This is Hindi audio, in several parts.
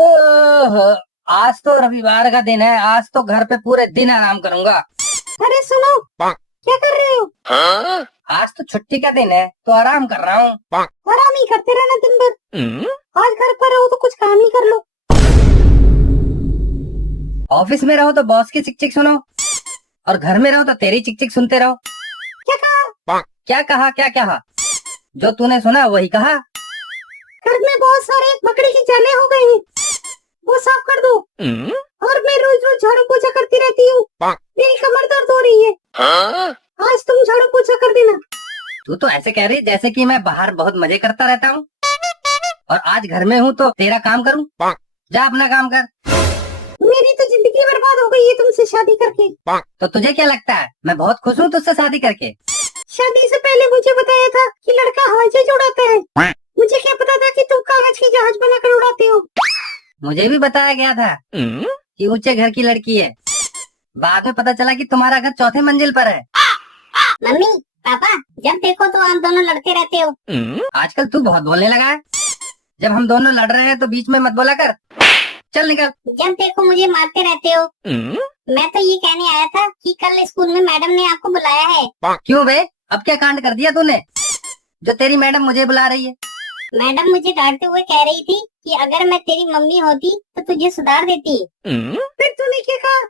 ओह, आज तो रविवार का दिन है। आज तो घर पे पूरे दिन आराम करूंगा। अरे सुनो, क्या कर रहे हो? आज तो छुट्टी का दिन है तो आराम कर रहा हूँ। आराम ही करते रहना दिन भर। आज घर पर रहो तो कुछ काम ही कर लो। ऑफिस में रहो तो बॉस की चिक चिक सुनो, और घर में रहो तो तेरी चिक चिक सुनते रहो। क्या कहा? क्या कहा? जो तूने सुना वही कहा। घर में बहुत सारे बकरी की जाले हो गए हैं, वो साफ कर दो। और मैं रोज रोज झाड़ू पोछा करती रहती हूँ, मेरी कमर दर्द हो रही है। आज तुम झाड़ू पोछा कर देना। तू तो ऐसे कह रही जैसे कि मैं बाहर बहुत मजे करता रहता हूँ, और आज घर में हूँ तो तेरा काम करूँ। जा अपना काम कर। मेरी तो जिंदगी बर्बाद हो गई है तुमसे शादी करके। तो तुझे क्या लगता है मैं बहुत खुश हूँ तुझसे शादी करके? शादी से पहले मुझे बताया था कि लड़का हवाई जहाज उड़ाता है। मुझे क्या पता था कि तुम कागज की जहाज बनाकर उड़ाते हो। मुझे भी बताया गया था कि ऊंचे घर की लड़की है। बाद में पता चला कि तुम्हारा घर चौथे मंजिल पर है। मम्मी पापा, जब देखो तो आप दोनों लड़ते रहते हो। आजकल तू बहुत बोलने लगा है। जब हम दोनों लड़ रहे हैं तो बीच में मत बोला कर। चल निकल। जब देखो मुझे मारते रहते हो। मैं तो ये कहने आया था कि कल स्कूल में मैडम ने आपको बुलाया है। क्यों बे, अब क्या कांड कर दिया तूने जो तेरी मैडम मुझे बुला रही है? मैडम मुझे डांटते हुए कह रही थी कि अगर मैं तेरी मम्मी होती तो तुझे सुधार देती। फिर तूने क्या कहा?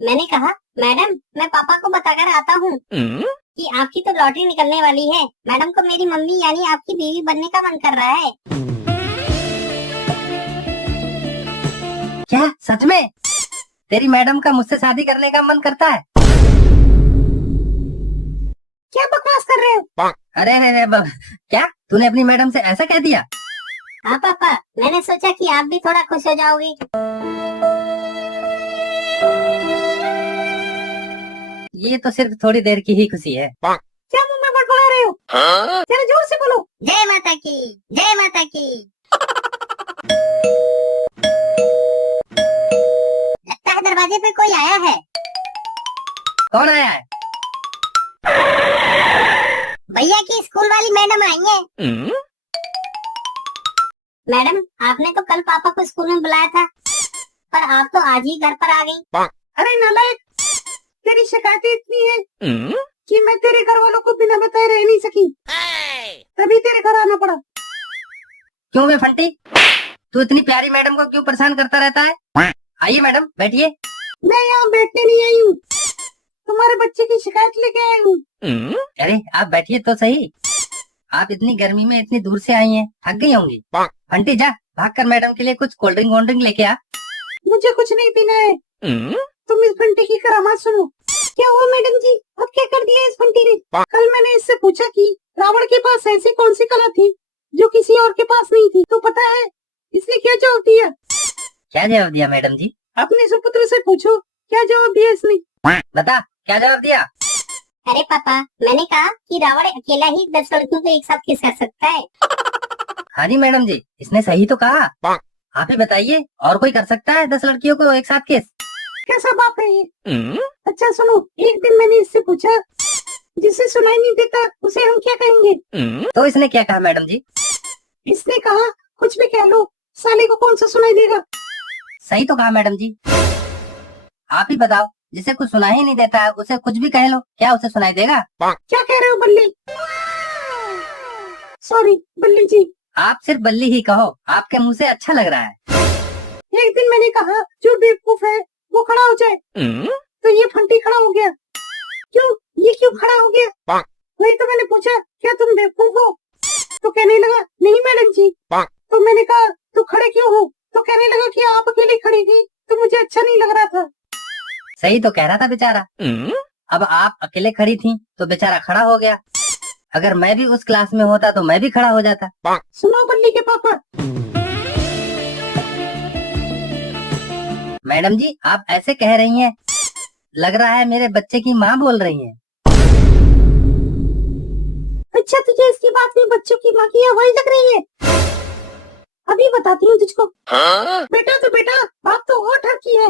मैंने कहा मैडम मैं पापा को बताकर आता हूँ कि आपकी तो लॉटरी निकलने वाली है। मैडम को मेरी मम्मी यानी आपकी बीवी बनने का मन कर रहा है। क्या सच में तेरी मैडम का मुझसे शादी करने का मन करता है? क्या बकवास कर रहे हो? अरे क्या तूने अपनी मैडम से ऐसा कह दिया? हाँ पापा, मैंने सोचा कि आप भी थोड़ा खुश हो जाओगे। ये तो सिर्फ थोड़ी देर की ही खुशी है। क्या मुंह में बड़बड़ा रहे हो? जरा जोर से बोलो। जय माता की, जय माता की। लगता है दरवाजे पे कोई आया है। कौन आया है? भैया की स्कूल वाली मैडम आई है। मैडम आपने तो कल पापा को स्कूल में बुलाया था, पर आप तो आज ही घर पर आ गई। अरे नालायक, तेरी शिकायतें इतनी है कि मैं तेरे घर वालों को बिना बताए रह नहीं सकी, तभी तेरे घर आना पड़ा। क्यों बे फंटी, तू इतनी प्यारी मैडम को क्यों परेशान करता रहता है? आइए मैडम बैठिए। मैं यहाँ बैठने नहीं आई हूँ, तुम्हारे बच्चे की शिकायत लेके आई हूँ। अरे आप बैठिए तो सही। आप इतनी गर्मी में इतनी दूर से आई हैं, थक गई होंगी। फंटी जा भागकर मैडम के लिए कुछ कोल्ड ड्रिंक वोल्ड ड्रिंक लेके आ। मुझे कुछ नहीं पीना है। तुम इस फंटी की करामात सुनो। क्या हुआ मैडम जी, अब क्या कर दिया इस फंटी ने? कल मैंने इससे पूछा कि रावण के पास ऐसी कौन सी कला थी जो किसी और के पास नहीं थी, तो पता है इसने क्या जवाब दिया? क्या जवाब दिया मैडम जी? अपने सुपुत्र से पूछो क्या जवाब दिया इसने। बता क्या जवाब दिया? अरे पापा, मैंने कहा कि रावण अकेला ही 10 लड़कियों को एक साथ किस कर सकता है। हाँ जी मैडम जी, इसने सही तो कहा। आप ही बताइए, और कोई कर सकता है 10 लड़कियों को एक साथ किस? कैसा बाप है ये? अच्छा सुनो, एक दिन मैंने इससे पूछा जिसे सुनाई नहीं देता उसे हम क्या कहेंगे? तो इसने क्या कहा मैडम जी? इसने कहा कुछ भी कह लो, साले को कौन सा सुनाई देगा। सही तो कहा मैडम जी। आप ही बताओ, जिसे कुछ सुनाई ही नहीं देता है उसे कुछ भी कह लो, क्या उसे सुनाई देगा? क्या कह रहे हो बल्ली? सॉरी बल्ली जी। आप सिर्फ बल्ली ही कहो, आपके मुंह से अच्छा लग रहा है। एक दिन मैंने कहा जो बेवकूफ है वो खड़ा हो जाए, तो ये फंटी खड़ा हो गया। क्यों, ये क्यों खड़ा हो गया? वही तो मैंने पूछा क्या तुम बेवकूफ हो, तो कहने लगा नहीं मैडम जी। तो मैंने कहा तो खड़े क्यों हो, तो कहने लगा कि आप अकेले खड़ी थी तो मुझे अच्छा नहीं लग रहा था। सही तो कह रहा था बेचारा। अब आप अकेले खड़ी थी तो बेचारा खड़ा हो गया। अगर मैं भी उस क्लास में होता तो मैं भी खड़ा हो जाता। सुनो बल्ली के पापा। मैडम जी आप ऐसे कह रही हैं, लग रहा है मेरे बच्चे की माँ बोल रही हैं। अच्छा तुझे इसकी बात में बच्चों की माँ की आवाज लग रही है? अभी बताती हूँ तुझको। बेटा तो बेटा, बात तो और ठरकी है।